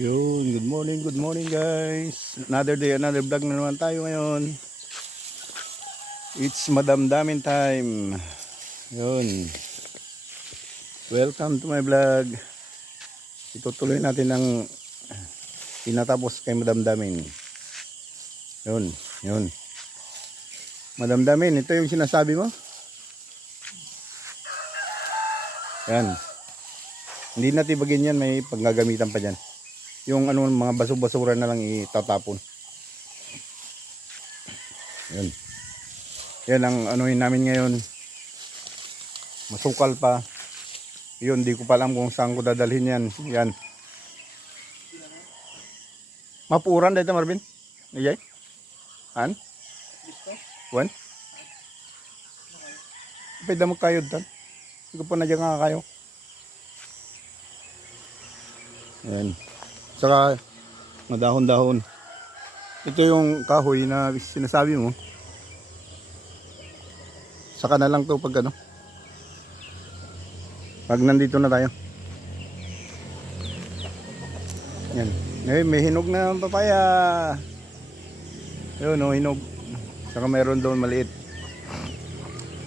Yun, good morning guys. Another day, another vlog na naman tayo ngayon. It's madamdamin time. Yun. Welcome to my vlog. Itutuloy natin ang tinatapos kay madamdamin. Yun, yun. Madamdamin, ito yung sinasabi mo? Yan. Hindi natin bagin yan, may paggagamitan pa dyan. Yung ano, mga basura na lang itatapon. Yan. Yan ang anuhin namin ngayon. Masukal pa. Yun, di ko pa alam kung saan ko dadalhin yan. Yan. Mapuran dito, Marvin? Niyay? Han? Wan? Pwede mo kayo doon. Hindi ko pa na dyan nga kayo. Yan. Saka madahon-dahon. Ito yung kahoy na sinasabi mo. Saka na lang to pag ano. Pag nandito na tayo. Yan. May hinog na papaya. Yun o, hinog. Saka mayroon doon maliit.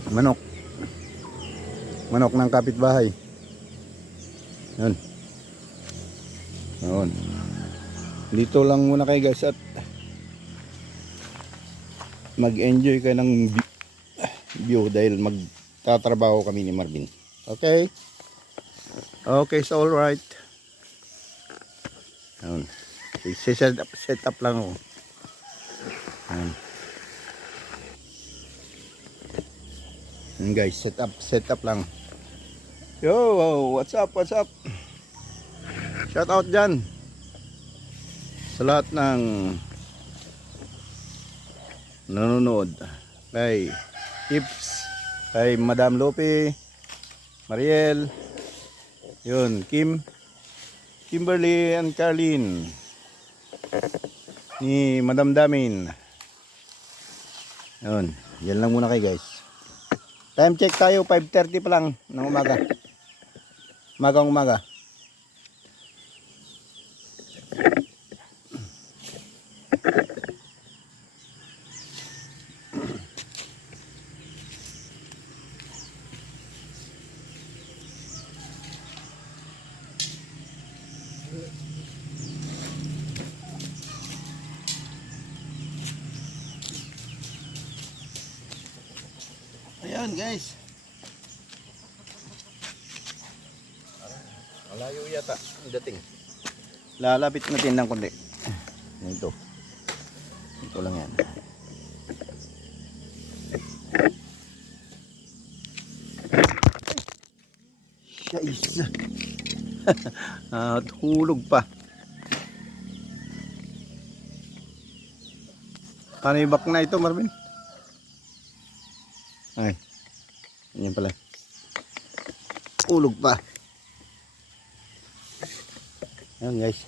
Manok. Manok ng kapitbahay. Yan. Yun. Dito lang muna kayo guys at mag-enjoy kayo ng view dahil magtatrabaho kami ni Marvin. Okay? Okay, so alright. Yun. Set up lang ako. Yun. Yun guys, set up lang. Yo, what's up? Shout out dyan sa lahat ng nanonood. Kay Tips, kay Madam Lope, Mariel, yun, Kimberly and Carlin, ni Madam Damin. Yun, yan lang muna kayo guys. Time check tayo, 5:30 pa lang ng umaga. Umaga. Ayan guys. Malayo yata ang dating. Lalapit natin ng konti. Ito. Ito lang yan. Siya isa. Hulog pa. Panibak na ito, Marvin. Ay. Yan pala. Hulog pa. Ayan guys.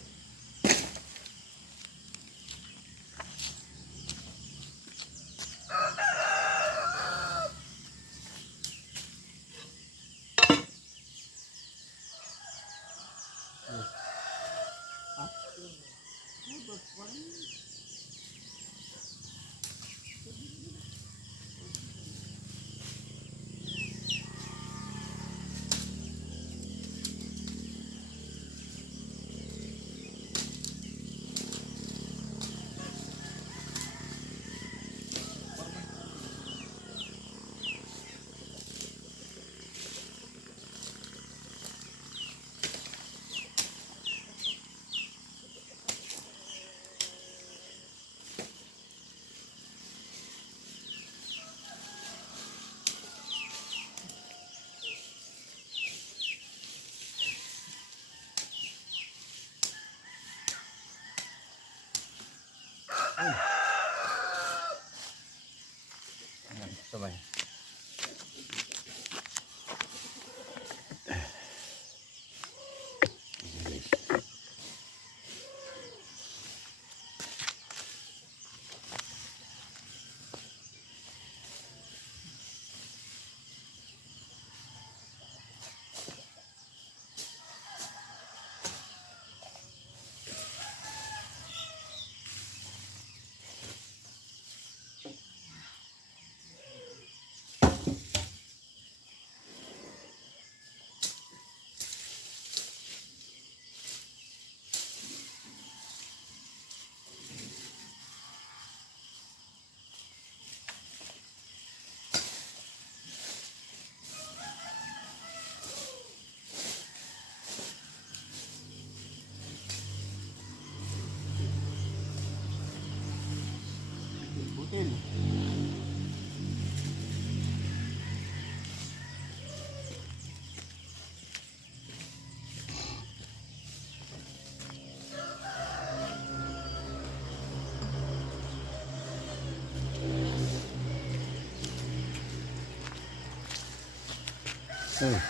Oh.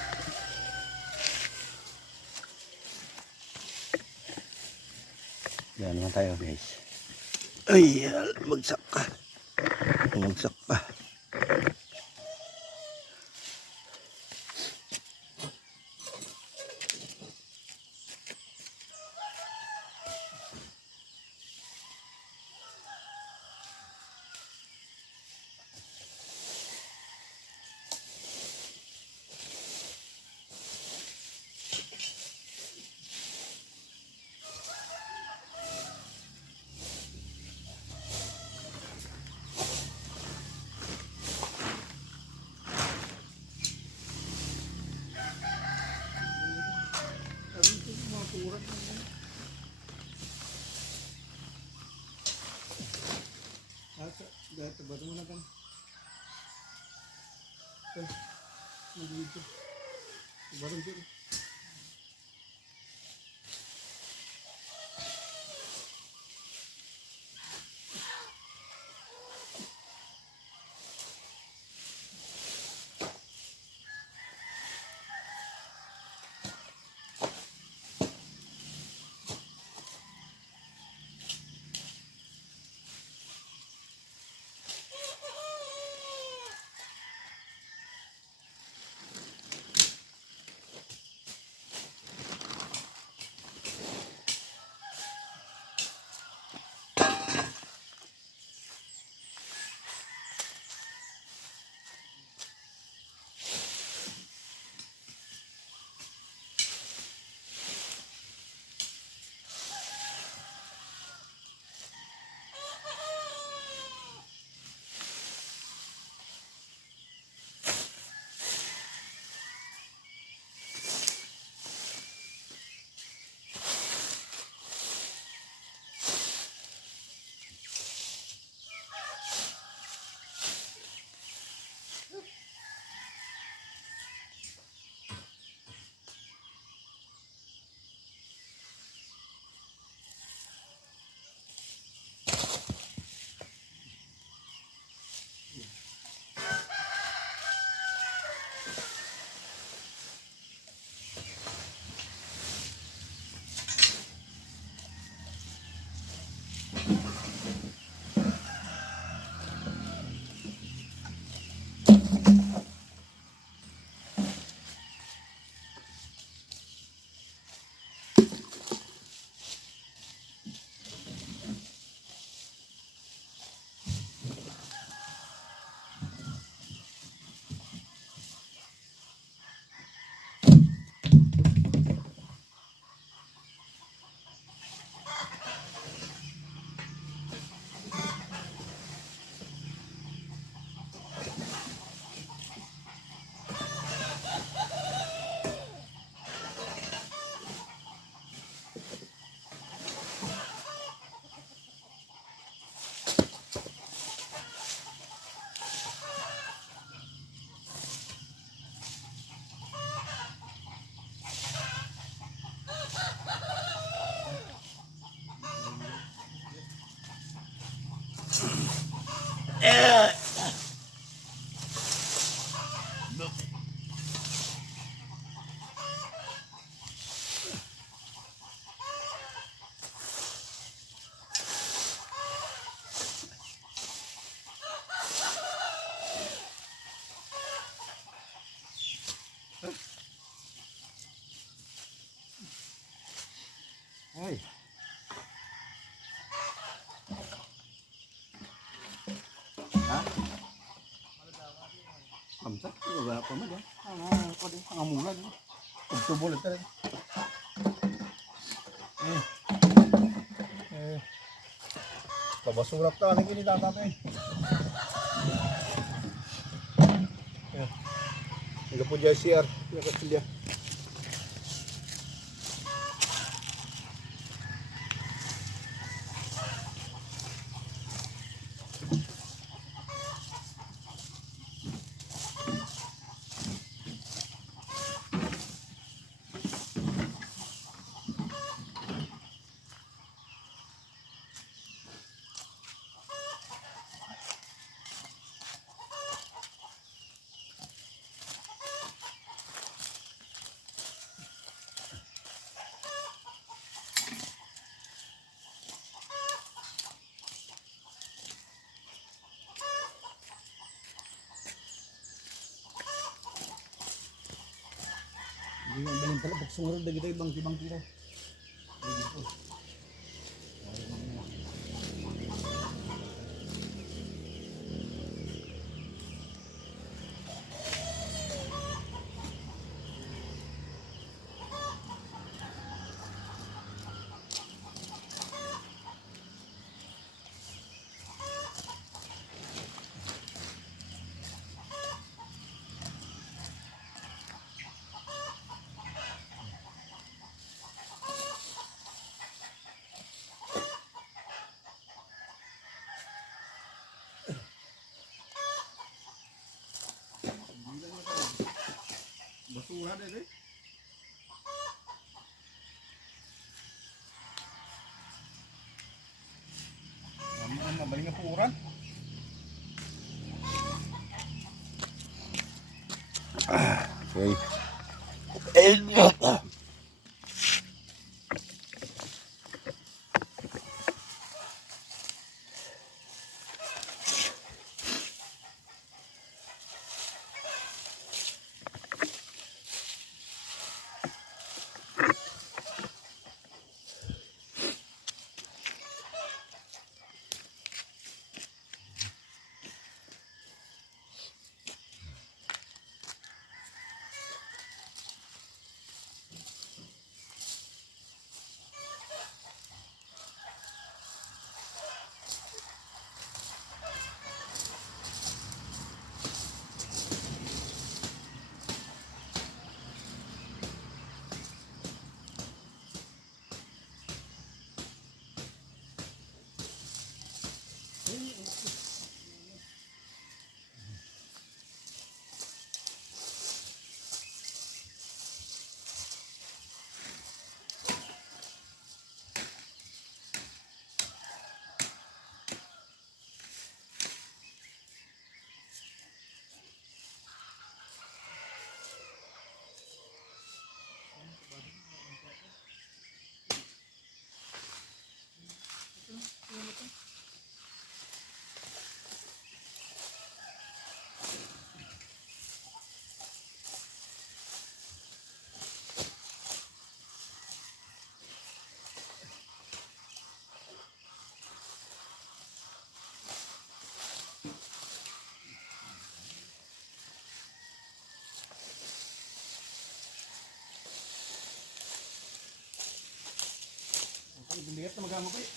Yan naman tayo guys. Ay, magsak ka. Magsak ka. Ba't mo na kan? Nandito. Barang dito. Ay. Ha? Kamsat? Wala pa man yan. Ang amulan. Pagtubulit talaga. Pabasurap ka. Ano gini tatatay? Hindi po dyan CR. Hindi po dyan. Hindi nga balin pala. Pagsungarod na kita ibang tira. Dito. Basura deh deh. Kami kan mabaling nga puran. Okay. Eh, Bigat na magamo pa eh.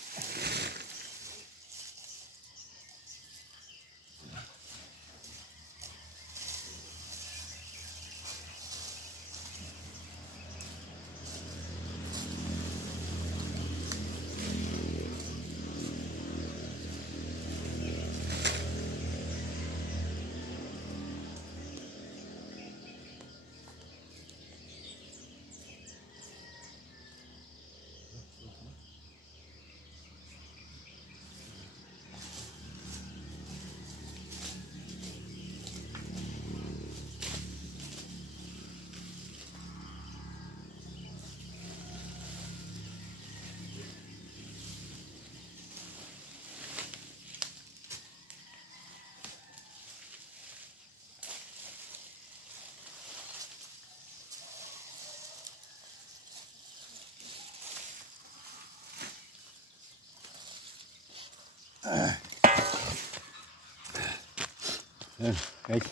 guys.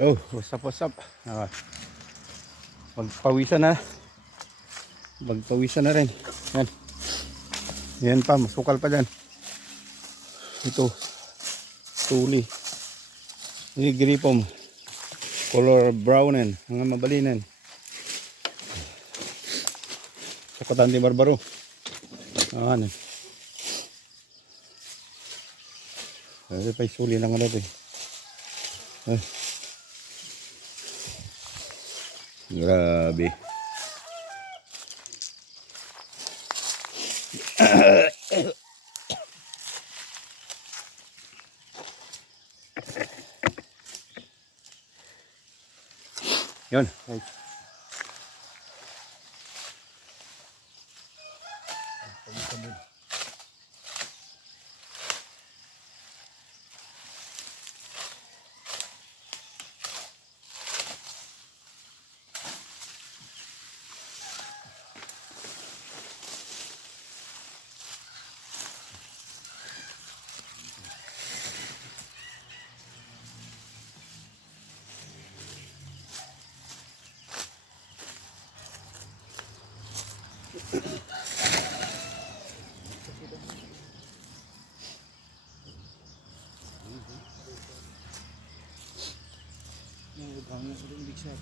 Oh, what's up? Magpawisan na. Magpawisan na rin. Yan. Yan pa, masukal pa dyan. Ito. Tuli. Ini gripom. Color brownen. Mga mabalinan. Sukatan di barbaro. Ano. Ay, pa isuli lang ano ito eh. Grabe. Yun. siya.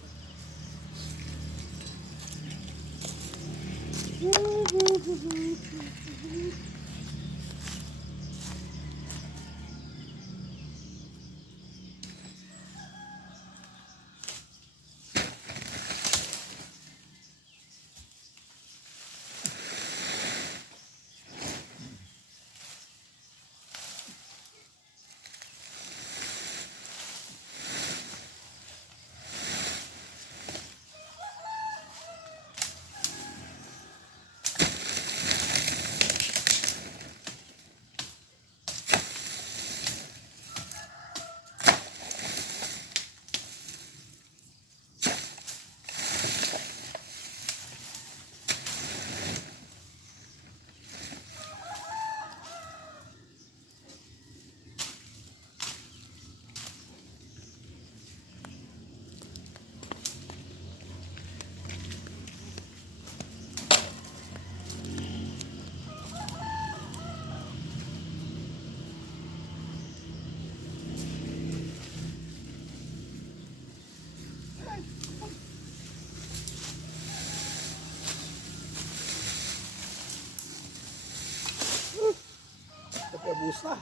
Nagkabuhos na.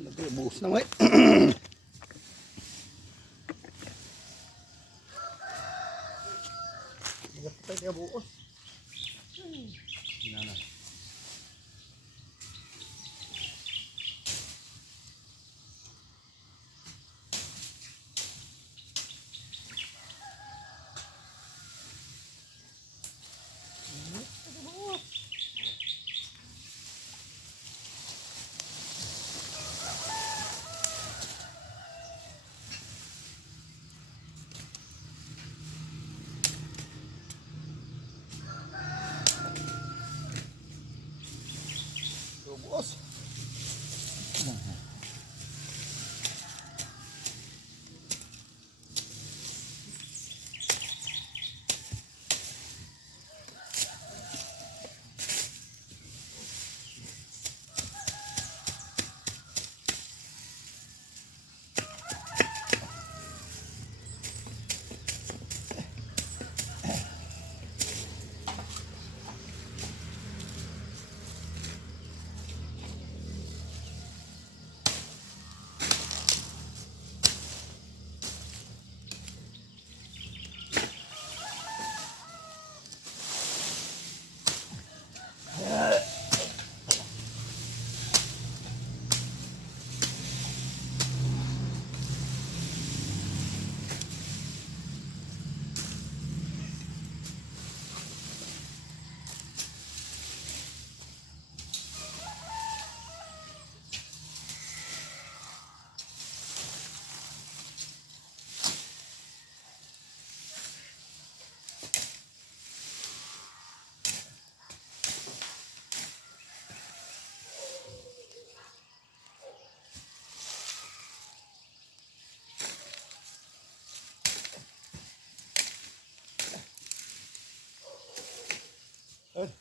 Nagkabuhos na may. Nagkabuhos. Hinana. Buhos.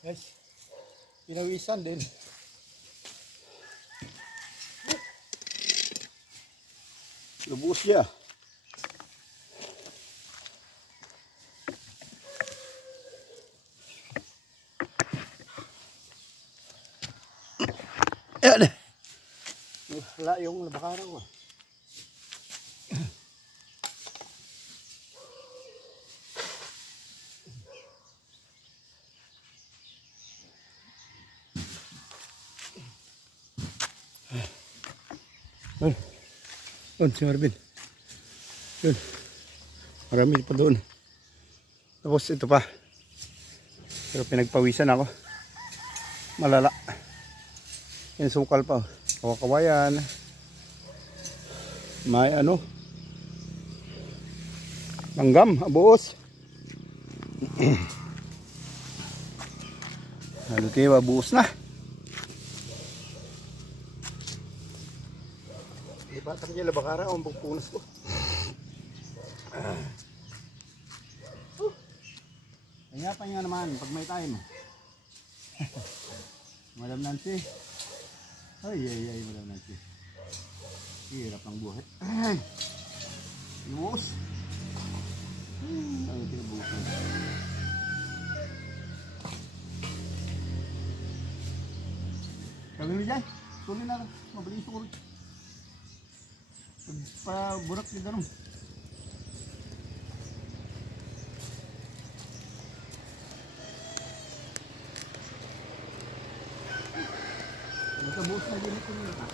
Guys, pinawisan din. Lubos siya. Ayan. Wala yung labakaraw ko. Doon si Marvin. Yun. Marami pa doon. Tapos ito pa. Pero pinagpawisan ako. Malala. Yan sukal pa. Kawakawayan. May ano. Langgam. Abuos. Ano kayo, abuos na. Batang niya labakara ang pagpunas ko. Kanya pa nga naman pag may time. Madam Nancy. Ay, Madam Nancy. Hirap ng buhay. Iwas. Ang tinabukan. Kami dyan. Tuloy na lang. Mabilis ko rin. Pagpaburak din ganun. Nakabuhos na din ito nila.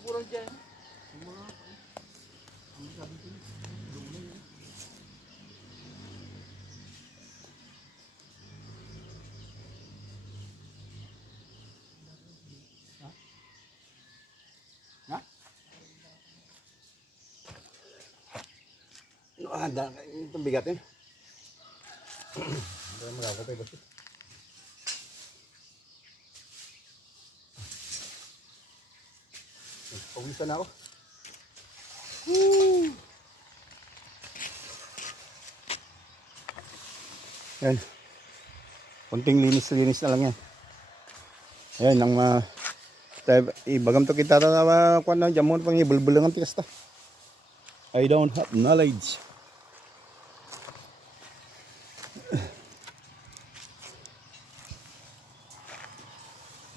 Puro dyan. Ha? Ano ada itong bigatin? Hindi magkakapay ba siya? Pawisan na ako. Woo! Yan. Kunting linis-linis na lang yan. Ayan, ang ibagam to kita na kuan na jamon pang ibulbulang ang tikas ta. I don't have knowledge.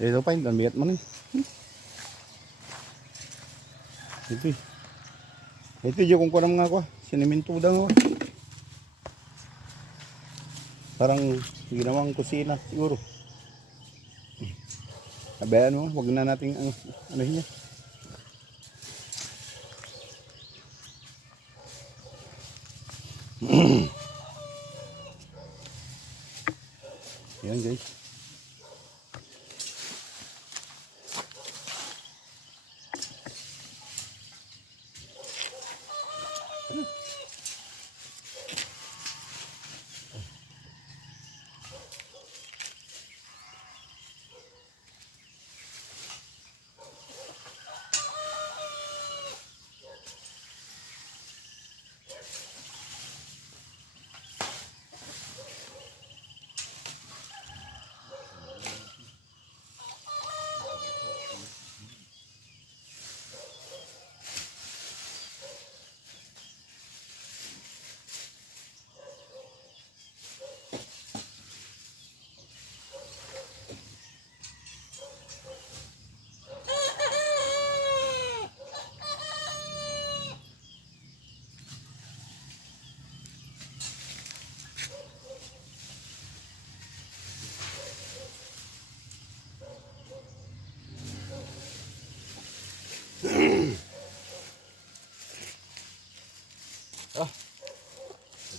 Ito pa yun, bigat mo na ito yung kung kuram nga ko, siniminto daw ako. Parang ginawang kusina siguro. Abayan mo, wag na nating ano niya. Yan guys.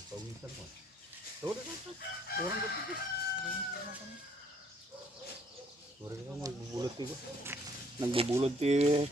Pawisan mo. Turun ka. Turun ka. Turun ka, nagbubulot ko. Nagbubulot ko.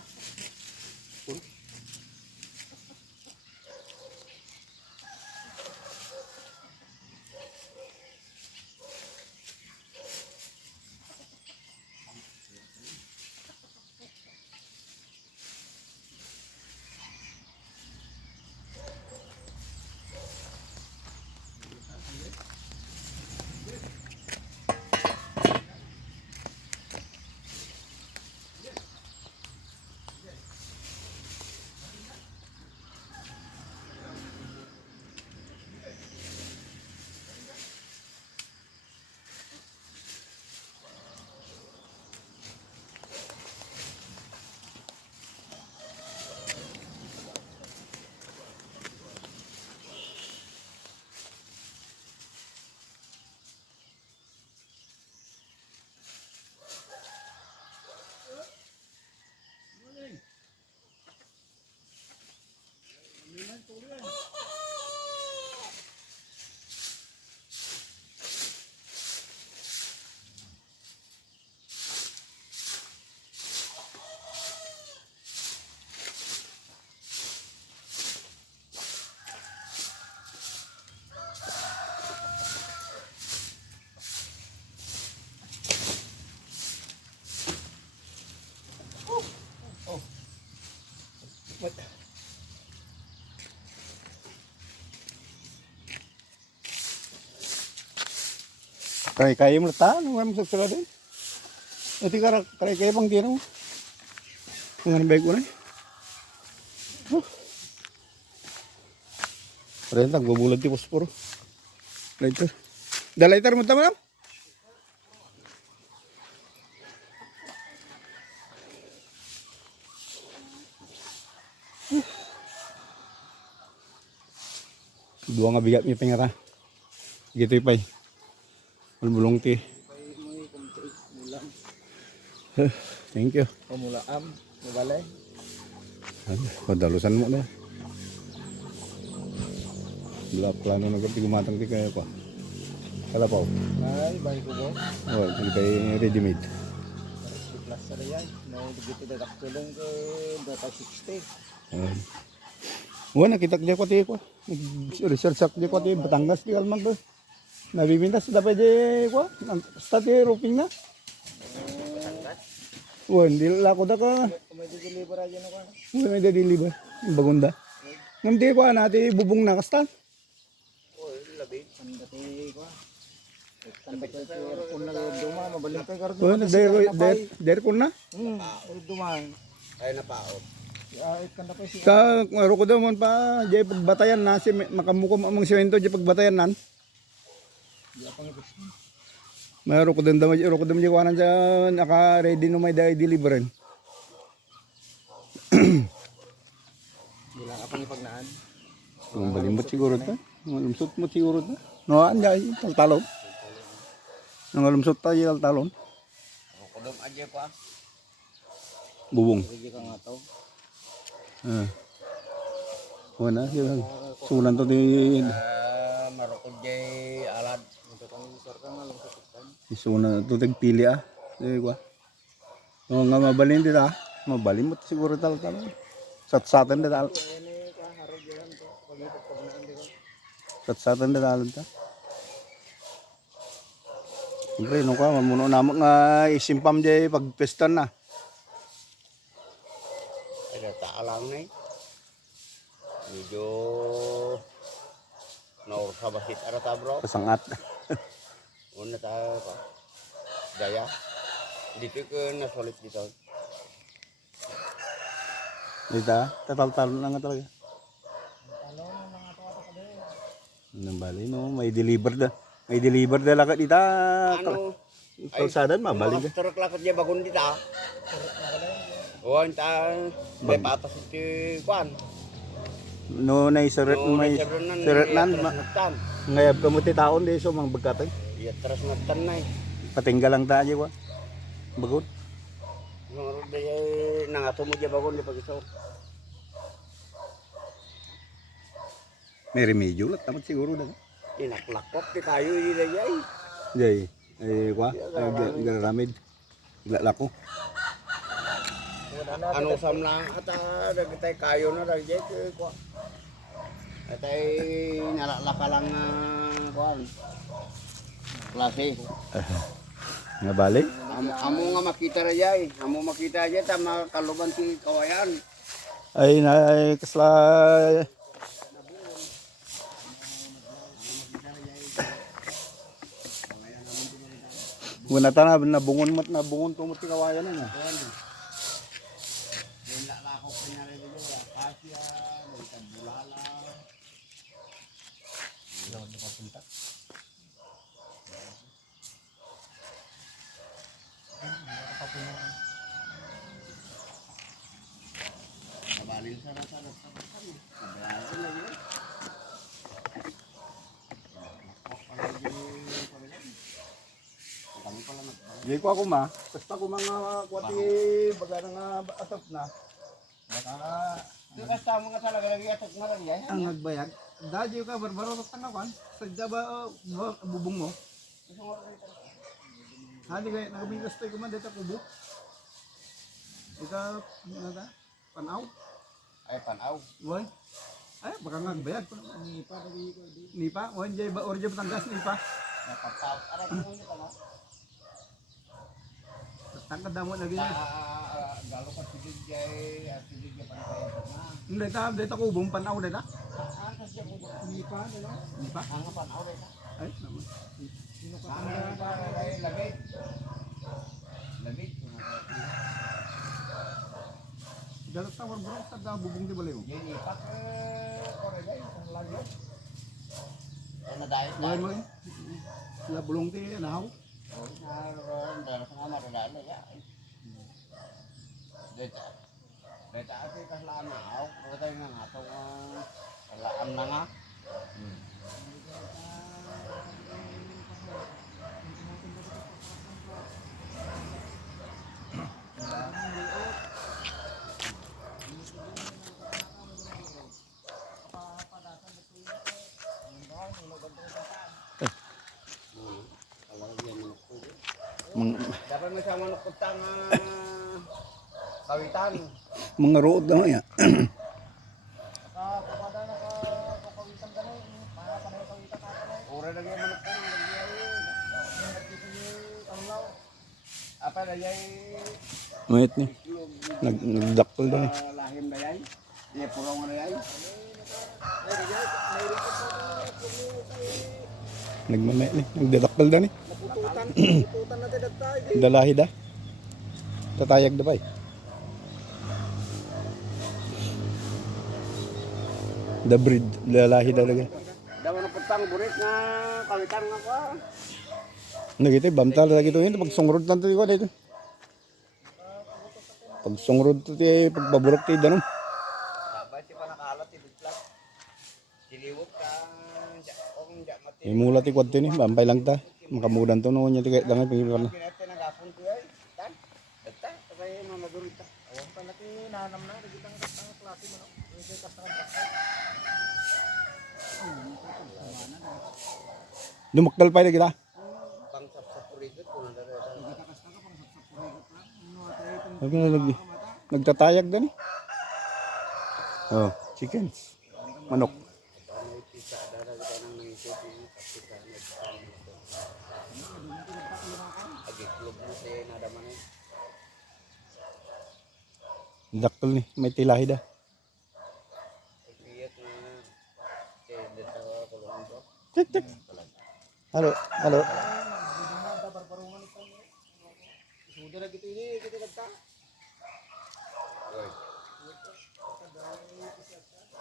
Kaya mo ta, ano mo sa din. Iti kaya bang tira mo. Ang bag ko na. Renta gubulad ti posporo. Lighter. Da lighter mo ta madam? Dua nga bigat mi pengara. Gitu ipay. Bulbulong ti. Thank you. Pamulaam, mabalay. Padalusan mo na. Wala plano na gabi gumatang ti kaya pa. Kalapaw. Ay, bahay ko po. Oh, hindi kay ready made. Plus sa riyan. May dito dadak tulong ko data 60. Wala nakita ko ko ti ko. Research up di ko ti Batangas di kalmang ko. Nabibintas na pwede ko. Start roofing na. Wala, hindi lang ako da ka. May deliver aja na ko. Wala may deliver. Yung bagunda. Ngamti ko natin bubong na kastan. Oh, labi. Sandati ko. Sandati ko kung nagduma, mabalin pa karon. Wala, der ko na. Duma. Ay napaot. Ay kan pa si. Sa maro ko daw man pa, jay pagbatayan na si makamukom among siwento jay pagbatayan nan. Di apa ngipis. Maro ko din kuanan sa naka-ready no may deliveran. Bilang apa ni pagnaan? Kung balimot siguro ta. Malumsot mo siguro ta. No, anjay taltalon. Nangalumsot tayo taltalon. Kodom aja ko ah. Bubong. Sige ka nga to. Wala sila. Sulan to di Marokod jay alad. Untuk kang sir ka nga lang sa kutan. isuna to pili ah. Di ko. No nga mabalin dita. Mabalimot siguro taltalon. Sat-satan dita. Ini ka harap jalan to. Pagipot pagnaan di ko. Sat-satan dita alon ta. Siyempre, no ka, mamuno na nga isimpam jay pagpestan na. Ada taalang na eh. Medyo naur sa basit arata bro. Pasangat. Una tayo pa. Daya. Dito ko na solid dito. Dita, tatal-talon na nga talaga. Nang bali, no, may deliver da. May deliver da lakat dita. Ano? Kalsadan, mabalik da. Turok lakad niya bagon dito. Oh, ta may patas iti kwan. No, na isaret may siret nan. Natan. Ngayab ka mo ti taon di so mang bagkatay. Iya teras natan na eh. Patinggal lang ta aja wa. Bagod. Ngoro daya nangato mo diya bagon di pagisaw. May remedyo lang tamat siguro da. Inaklakop ti kayo yun daya eh. Jay, kwa, garamid. Lako. Ano sam lang ata dagitay kayo na dagitay ko. Atay nalalaka lang kuan. Klase. Nga bali. Amo nga makita ra jay, amo makita jay ta makaluban ti kawayan. Ay na kasla. Wala ta na bungon mat na bungon tumot ti kawayan na. Lalako pa niya rin dito, akasya, dagitay bulala. Daw na papunta. Nabalin sa rasa. Nabalin na yun. Di ko ako ma, basta ko mga kwati baga nga asap na. Baka Di basta mga talaga lagi atok na lang yan. ang nagbayag. Dadyo ka barbaro sa tangawan, sadya ba bubong mo? Hadi kay nagabigas tayo kuman dito kubo. Ika nada panaw. Ay panaw. Why? Ay baka nagbayag pa ni pa, jay ba orje Batangas ni pa. Napagtap. Aray ko nyo tama. Tangkad damo lagi. Galo ka silig jay, silig jay panay na. Hindi ta, dito kubong panaw dito. Ang kasya ko ba? Ni pa, dito. Ni pa. Ang panaw rin. Ay, naman. Labit. Labit. Dalat tawar bro, sa bubong di baliw. Yan ipak kore guys, ang lagi. Ano dahil Ngayon mo eh. Sila bulong ti, nahaw. oh, naroon dahil sa mga madadala ya. Deta. Deta ati kaslaan na ako, pero tayo nga nga itong kalaan na nga. Dapat mo siya manukutang kawitan. Mga rood na ya. Kapada na kawitan ka na para panay kawitan ka na. Ura na yung manukutang apa na yay Mayat ni. Nagdakpal daw ni. lahim na yay. Iya purong na yay. Nagmamay ni. Nagdadakpal daw ni. Napututan natin dagtay. Dalahi da. Tatayag da ba eh. The breed. Dalahi da lagi. Daw na putang burit na kawitan nga ko. Nagito bamtal lagi to yun. Pagsungrod lang to ko dito. Pagsungrod to ti pagbaburok ti danom. Sabay si panakalat ti biglas. Siliwok ka. Ong ja mati. Imula ti kwad ni. Bampay lang ta. Makamudan to no nya ti kay dangan pingipan na. Kinete nagapon ko ay. Tan. Dagta sabay mo madurita. Awan pa nati nanam na digitang katang klase mo no. Hindi ka sa Dumakdal pa kita. pang sapsapurigot ko na dere. Sabi na nagtatayag din eh. Oh, chickens. Manok. May pisa dara kita nang nangisip ni kapita agi klub mo si nadaman eh. Dakpal ni. May tilahi da. Ipiyat na dito kulungan ko. Tik tik. Halo, halo. Sudah lagi tu ini kita kata.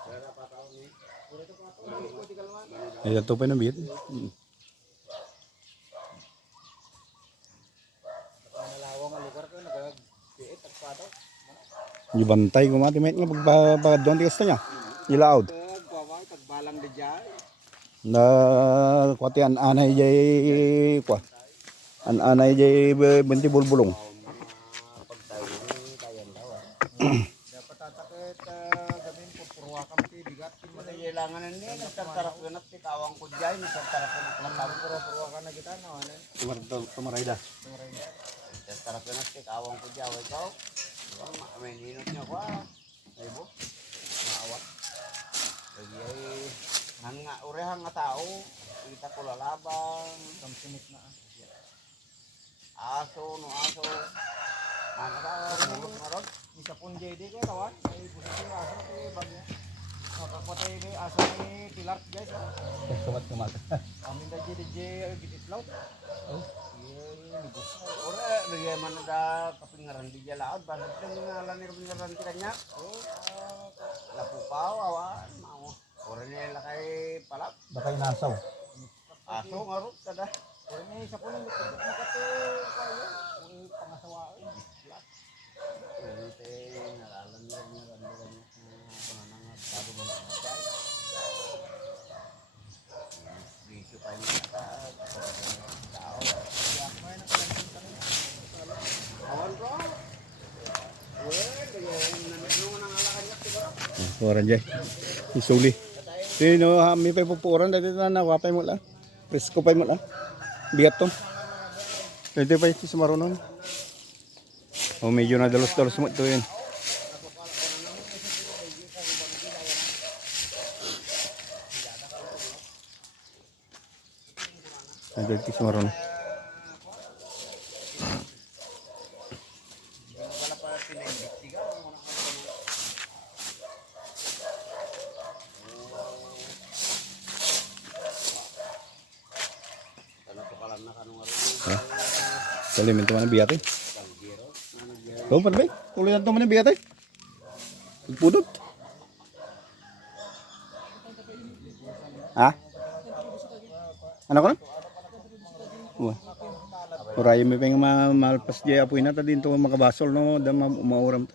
Berapa tahun ni? Sudah tu apa tahun ni? Tinggal mana? Ay to pa na bit. Nalawang ang lugar ko nag-diet agpado. Gibantay ko mati met nga pagpadon ti kasta nya. Ilaod. Pagbawa pagbalang di jay. Na kwati an anay jay kwa. An anay jay benti bulbulong. Pagtayo ni kayan daw. Dapat tatakit gamin po purwa kami bigat. Matayailangan ni nagtartarap ko nak tikawang ko jay nagtartarap ko nak lang purwa ka na kita no ano. Tumarayda. Nagtartarap ko nak tikawang ko jay ikaw. May ninot niya ko ay bo. Maawat. Lagi ay nga urehang nga tao kita ko lalabang kamsinit na aso no aso ano ka mulot na ron isa pun JD kaya tawan ay busi aso kay bagya makapatay ni aso ni pilar guys Kamat kamat. amin da JD gititlaw ora dia mana da kapingaran di jalaud banget ngalan ni kapingaran ti kanya lapupao awan mau ora ni lakay palap Bakay nasaw. aso ngarot kada ora ni sa puno makate kayo ung pangasawaan ora te nalalan ni randaran pananangat sado mo na dito pa ni kata tao may nakalansin ka rin awan bro nanungan ang alakan niya siguro Oran jay. Isuli. Sino mi pa pupuran dati na wapay mo lang. Presko pa mo lang. Bigat to. Dito pa si marunon. Oh medyo na dalos-dalos mo ito yun. Dito si marunon. wala pa pinaibigtiga Tanah tukalan na Elemento man ng biyate. Kau pa ba? Tuloy na ito man ng biyate. Pudot. Ha? Ano ko na? Wah. Urayo may pang malpas diya apoy na ta din to makabasol no da mauram.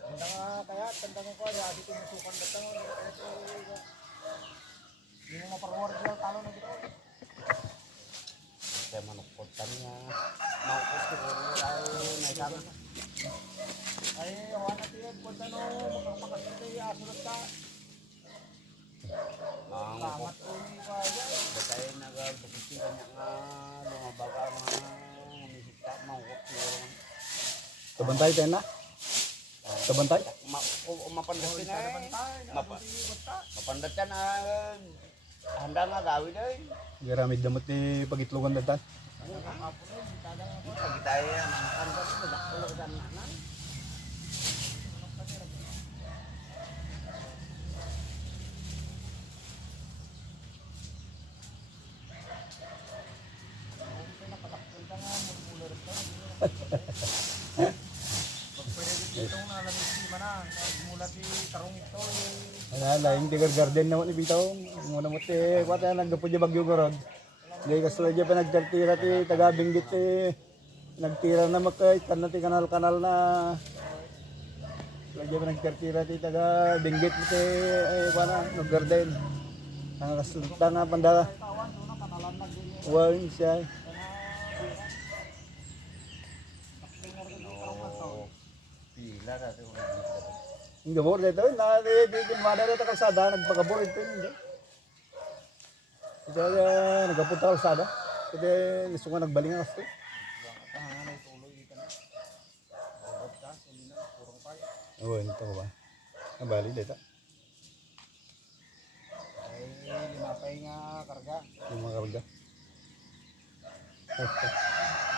Kaya manukutan nga. Maukos ko ay naisama. Ay, awan natin. Punta no, makakapakasal ay asunod ka. Salamat ko ni Kaya. Batay nagpapisigan niya nga mga baga mga umisita, maukos ko. Tabantay tayo na. Tabantay. Mapandat ka na. Mapandat ka na. Handa nga gawin ay. Garamid damot ni pagitlogan datan. Pagi tayo yan. Ang kanta ko, nagkakulog ka na. Laing tigar garden naman ni bitaw. Muna mo te, kwata nagdapo di bagyo gorod. Di kasula di pa nagtira ti taga Benguet ti nagtira na makay kanati kanal na. Lagi pa nagtira ti taga Benguet ti ay kwana no garden. Ang kasulta nga panda. Wow siya. Pila dati ulit. Hindi mo dito na di mana na ta kalsada nagpagabor ito hindi. Ito nagapunta kalsada. Kasi nisunga nagbaling ang asto. Oh, ito ba? Nabali dito. Ay, limapay nga karga. Yung mga karga.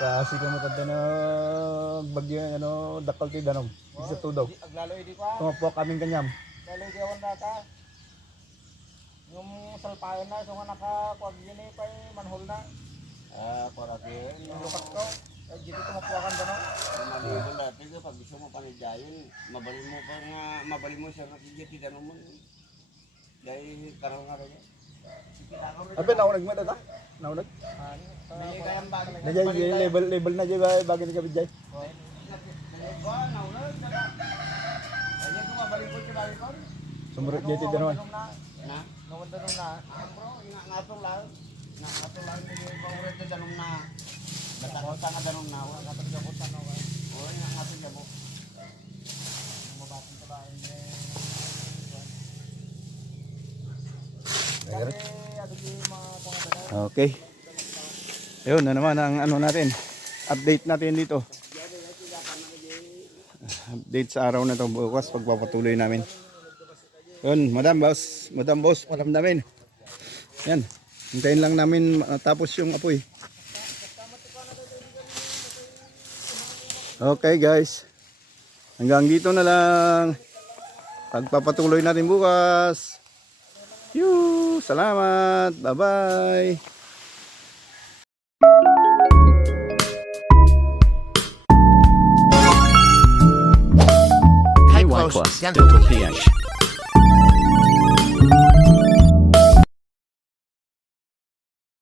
Kasi ka matanda na bagyo ano dakal ti danom. Isa to daw. Aglaloy di pa. Tumapo kaming kanyam. Laloy di awan data. Yung salpayan na, so nga nakakuwag yun eh, pa manhole na. Parating. Yung lukat ko. Ay, dito tumapuakan ba no? Maligo dati ka, pag gusto mo panidyayin, mabali mo siya nakikiti gano'n mo. Dahil karang nga rin. Ape naunag mo data? Naunag? May kayang bagay. Najay level na jay bagay ni kabijay. Najay ba, naunag. Ay, kung mabalik ko siya bagay ko. Sumurot jay ti danon. Na? Nawanda nung na. Bro, ingatong lang. Ingatong lang yung pangurot na danong na. Basta nga danong na. Wala ka tagyabot na no. Oo, ingatong yabot. Mabating sa bahay niya. Okay. Ayun na naman ang ano natin. Update natin dito. Update sa araw na to bukas pagpapatuloy namin. Yun, Madam Boss, alam namin. Yan. Hintayin lang namin matapos yung apoy. Okay guys. Hanggang dito na lang. Pagpapatuloy natin bukas. Salamat. Bye-bye. High Plus, Dental PH.